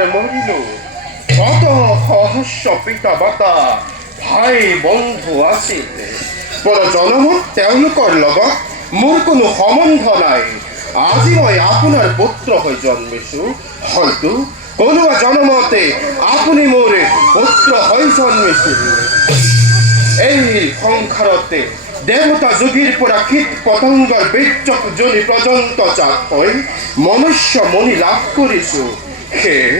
অনাহারে মরিল। কত সহস্র পিতা মাতা ভাই বন্ধু আছিল, বড় জনমত তেওঁলোকৰ লগত মোৰ কোনো সম্বন্ধ নাই। আজি মই আপোনাৰ পুত্ৰ হৈ জন্মিছো, হয়তো কোনোবা জনমতে আপুনি মোৰ পুত্ৰ হৈ জন্মিছিল। এই সংসাৰতে দেৱতা যুগীৰ পৰা কীট পতংগৰ বীৰ্যক জনি পৰ্যন্ত জাত হৈ মনুষ্য মনি লাভ কৰিছো। সেয়ে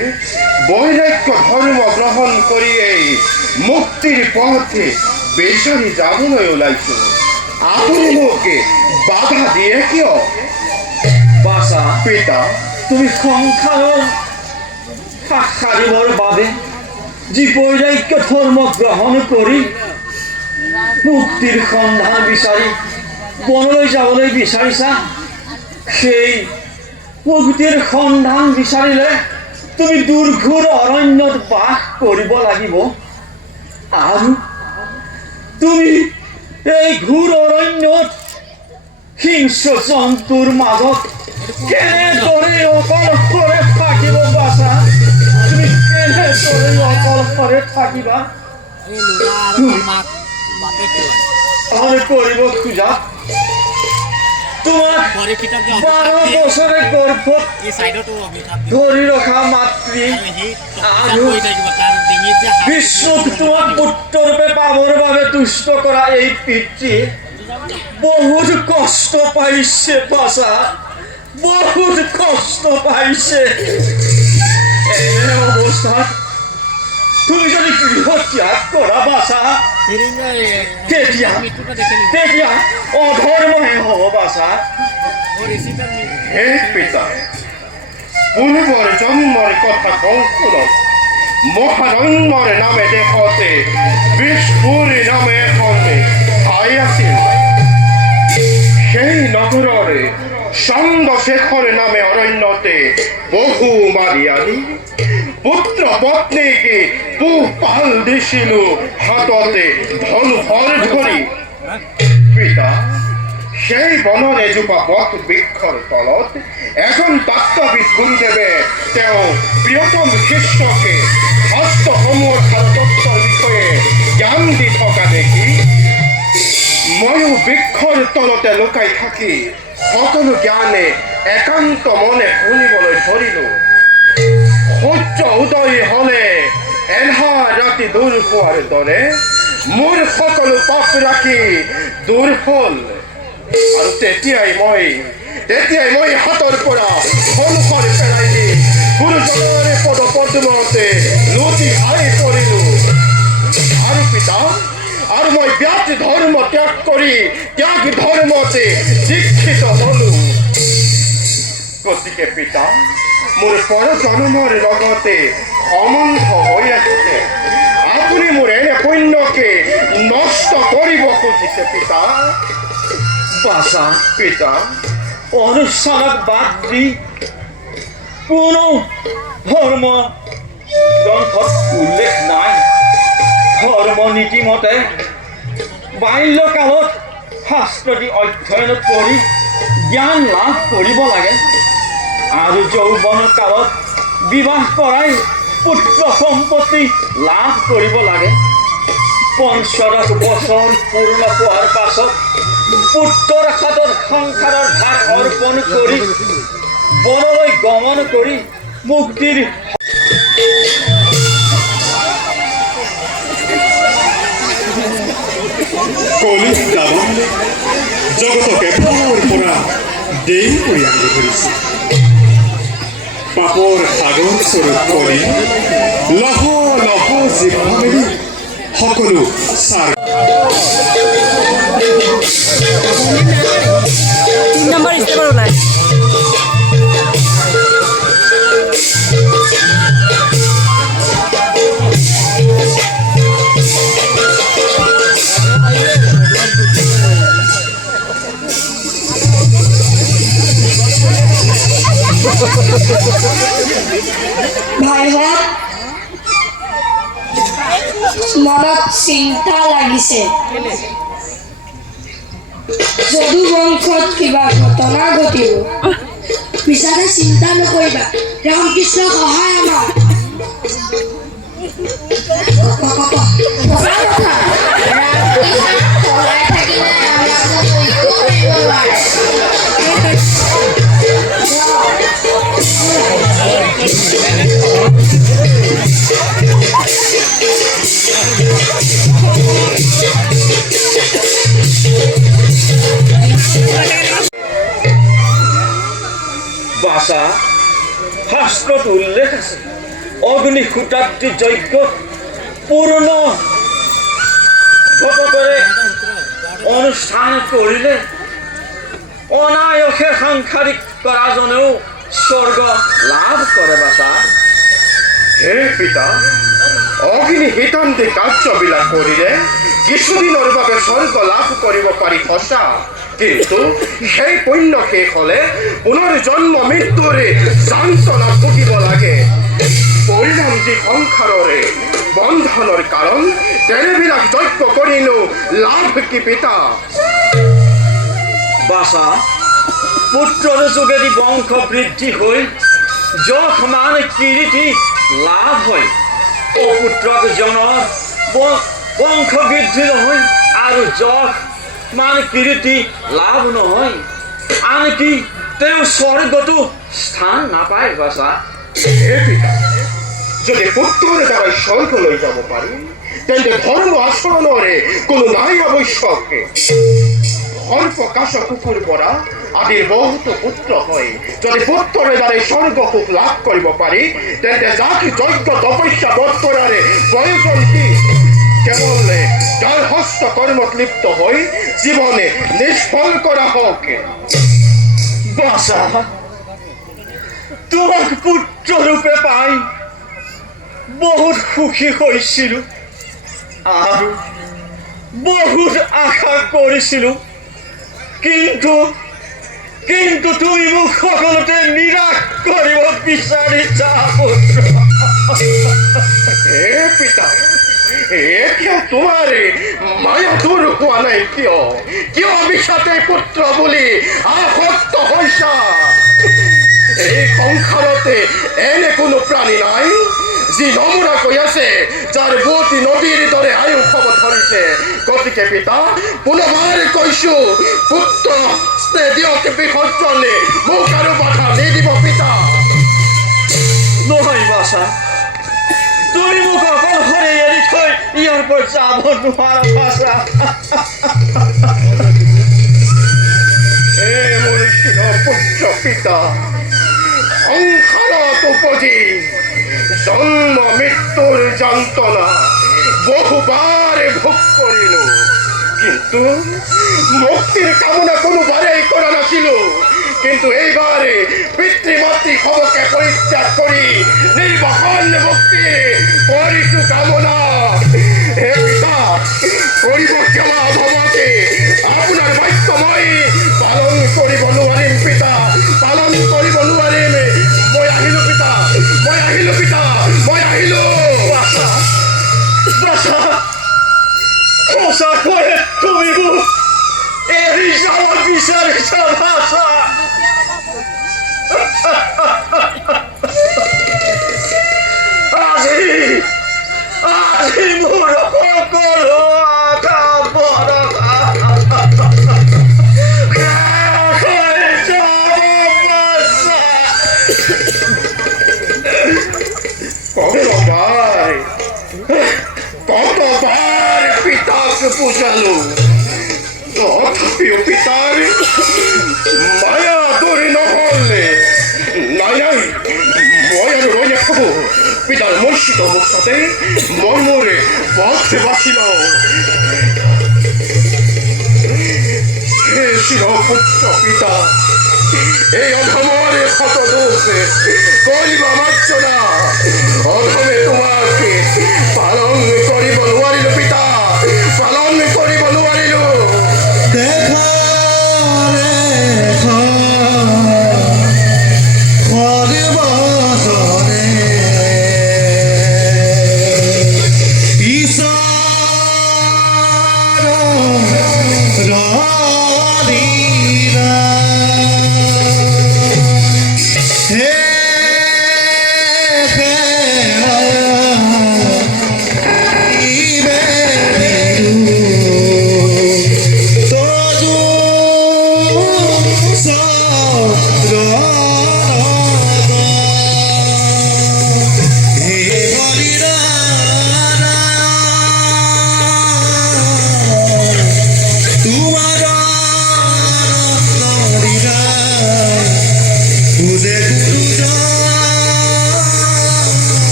বৈৰাগ্য ধৰ্ম গ্ৰহণ কৰিয়েই মুক্তিৰ পথে বিচাৰি যাবলৈ ওলাইছো। আপুনি মোক বাধা দিয়ে কিয়? বাছা, পিতা, তুমি সংসাৰৰ ফাঁক সাৰিবৰ বাবে যি বৈৰাগ্য ধৰ্ম গ্ৰহণ কৰি মুক্তিৰ সন্ধান বিচাৰি বনলৈ যাবলৈ বিচাৰিছা, সেই মুক্তিৰ সন্ধান বিচাৰিলে তুমি দুৰ্ঘোৰ অৰণ্যত বাস কৰিব লাগিব। আৰু তুমি এই ঘোৰ অৰণ্যত হিংস্ৰ জন্তুৰ মাজত কেনেদৰে অকলশৰে থাকিব বাছা? তুমি কেনেদৰে অকলশৰে থাকিবা? আৰু কৰিব খোজা তোমাক 12 বছৰে গৰ্ভত ধৰি ৰখা মাতৃ আৰু বিষ্ণুক তোমাক পুত্ৰৰূপে পাবৰ বাবে দুষ্ট কৰা এই পিতৃ বহুত কষ্ট পাইছে বাছা, বহুত কষ্ট পাইছে। এনে অৱস্থাত তুমি যদি গৃহ ত্যাগ কৰা বাছা, তেতিয়া অধৰ্মহে হ'ব বাছা। হে পিতা, পূৰ্বৰ জন্মৰ কথা কওঁ শুনক। মহানন্দৰ নামে দেশতে বিষ্ণুৰ নামে এখন ঠাই আছিল। সেই নগৰৰে চন্দ্ৰশেখৰ নামে অৰণ্যতে বহু মাৰি আনি পুত্ৰ পত্নীক পোহপাল দিছিলো হাততে ধনুভৰ ধৰি। পিতা, সেই বনৰ এজোপা বট বৃক্ষৰ তলত এজন তত্ত্ববিদ গুৰুদেৱে তেওঁ প্ৰিয়তম শিষ্যকে শাস্ত্ৰসমূহৰ তত্ত্বৰ বিষয়ে জ্ঞান দি থকা দেখি ময়ো বৃক্ষৰ তলতে লুকাই থাকি সকলো জ্ঞানে একান্ত মনে শুনিবলৈ ধৰিলো। সূৰ্য উদয় হলে এন্ধাৰ ৰাতি দূৰ হোৱাৰ দৰে মোৰ সকলো পাপ ৰাখি দূৰ হল। আৰু তেতিয়াই মই হাতৰ পৰা ধনুখন পেলাই দি গুৰুজনৰ পদ পদ্মতে লুটি খাই পৰিলো। আৰু পিতা, আৰু মই ব্যাস ধৰ্ম ত্যাগ কৰি ত্যাগ ধৰ্মতে দীক্ষিত হলো। গতিকে পিতা, মোৰ পৰজন্মৰ লগতে সম্বন্ধ হৈ আছে। আপুনি মোৰ এনে পুণ্যকে নষ্ট কৰিব খুজিছে পিতা। বাছা, পিতা, অনুষ্ঠানক বাদ দি কোনো ধৰ্ম গ্ৰন্থত উল্লেখ নাই। ধৰ্ম নীতিমতে বাল্যকালত শাস্ত্ৰটি অধ্যয়ন কৰি জ্ঞান লাভ কৰিব লাগে আৰু যৌৱন কালত বিবাহ কৰাই পুত্ৰ সম্পত্তি লাভ কৰিব লাগে। 15 বছৰ পূৰ্ণ হোৱাৰ পাছত পুত্ৰৰ হাতত সংসাৰৰ ভাৰ অৰ্পণ কৰি বনলৈ গমন কৰি মুক্তিৰ কলিত দাবনে জগতকে পাপৰ পৰা দেই কৰি আনিব ধৰিছে। পাপৰ সাগৰ স্বৰূপ কৰি লহ লহ জিভা মেলি সকলো চাৰ নম্বর ইস্তেমার ওলাই ভাইহঁত মনত চিন্তা লাগিছে। যদু বংশত কিবা ঘটনা ঘটিব, পিছতে চিন্তা নকৰিবা। ৰামকৃষ্ণ সহায় আমাৰ। সঁচা কথা পঢ়াই থাকিলে আমাকতো একো কৰিব নোৱাৰে বাছা শাস্ত্ৰত উল্লেখ আছে অগ্নিহোত্ৰাদি যজ্ঞ পূৰ্ণ ভকতৰে অনুষ্ঠান কৰিলে অনায়সে সাংসাৰিক কৰাজনেও স্বৰ্গ লাভ কৰে বাছা হে পিতা অগ্নি হিতান্তে কাৰ্যবিলাক কৰিলে কিছুদিনৰ বাবে স্বৰ্গ লাভ কৰিব পাৰি সঁচা কিন্তু সেই পুণ্য শেষ হলে পুনৰ জন্ম মৃত্যুৰে যন্ত্ৰণা ভুগিব লাগে পৰিণাম যি সংসাৰৰে বন্ধনৰ কাৰণ তেনেবিলাক যজ্ঞ কৰিনো লাভ কি পিতা বাছা পুত্ৰৰ যোগেদি বংশ বৃদ্ধি হৈ যশ মান কীৰ্তি লাভ হয় অপুত্ৰক জনৰ বংশ বৃদ্ধি নহয় আৰু যশ মান কীৰ্তি লাভ নহয় আনকি তেওঁ স্বৰ্গতো স্থান নাপায় বাছা হে পিতা যদি পুত্ৰৰ দ্বাৰাই স্বৰ্গলৈ যাব পাৰি তেন্তে ধৰ্ম আচৰণৰে কোনো নাই আৱশ্যক সৰ্প কাছ কুকুৰ পৰা আদিৰ বহুতো পুত্ৰ হয় যদি পুত্ৰৰ দ্বাৰাই স্বৰ্গ সুখ লাভ কৰিব পাৰি তেন্তে যাক যজ্ঞ তপস্যা বধ কৰাৰে প্ৰয়োজন কি কেৱল যাৰ হস্ত কৰ্মত লিপ্ত হৈ জীৱনে নিষ্ফল কৰা হওক বাছা তোমাক পুত্ৰ ৰূপে পাই বহুত সুখী হৈছিলো আৰু বহুত আশা কৰিছিলো কিন্তু তুমি মোক সকলোতে নিৰাশ কৰিব বিচাৰিছা পুত্ৰ হে পিতা এতিয়া তোমাৰ মায়া দূৰ হোৱা নাই কিয় মিছাতে পুত্ৰ বুলি আসক্ত হৈছা এই সংসাৰতে এনে কোনো প্ৰাণী নাই যি নমৰাকৈ আছে যাৰ বুটি নদীৰ দৰে আয়ুস হব ধৰিছে গতিকে পিতা পুনৰবাৰ কৈছো পুত্ৰ স্নেহ দিয়ক বিসৰ্জনে মোক আৰু বাধা নিদিব পিতা নহয় বাছা তুমি মোক অকলশৰে এৰি থৈ ইয়াৰ পৰা যাব নোৱাৰা বাছা হে মোৰ পুত্ৰ পিতা সংসাৰত উপজি জন্ম মৃত্যুৰ যন্ত্ৰণা বহুবাৰ ভোগ কৰিলো কিন্তু মুক্তিৰ কামনা কোনোবাৰেই কৰা নাছিলো কিন্তু এইবাৰে পিতৃ মাতৃ সবকে পৰিত্যাগ কৰি নিৰ্বাসন মুক্তি কৰিছো কামনা হে পিতা কৰিব ক্ষমা ভৱকে আপোনাৰ বাক্য মই পালন কৰিব নোৱাৰিম পিতা পালন কৰিব নোৱাৰিম মই আহিলো পিতা মই আহিলো বাছা সঁচাকৈয়ে তুমি মোক এৰি যাব বিচাৰিছা বাছা আজি মোৰ সকলো আশা ভৰসা কতবার পিতাকে বুঝালো তথাপিও পিতার মায়া দূর নহলে নাই মই আৰু ৰৈ নাথাকো পিতাৰ মৰ্ষিত মুখতে মই মোৰ পথ বাছি লওঁ হে চিৰপুত্ৰ পিতা এই অধমৰে ক্ষত দোষ কৰিব মাৰ্জনা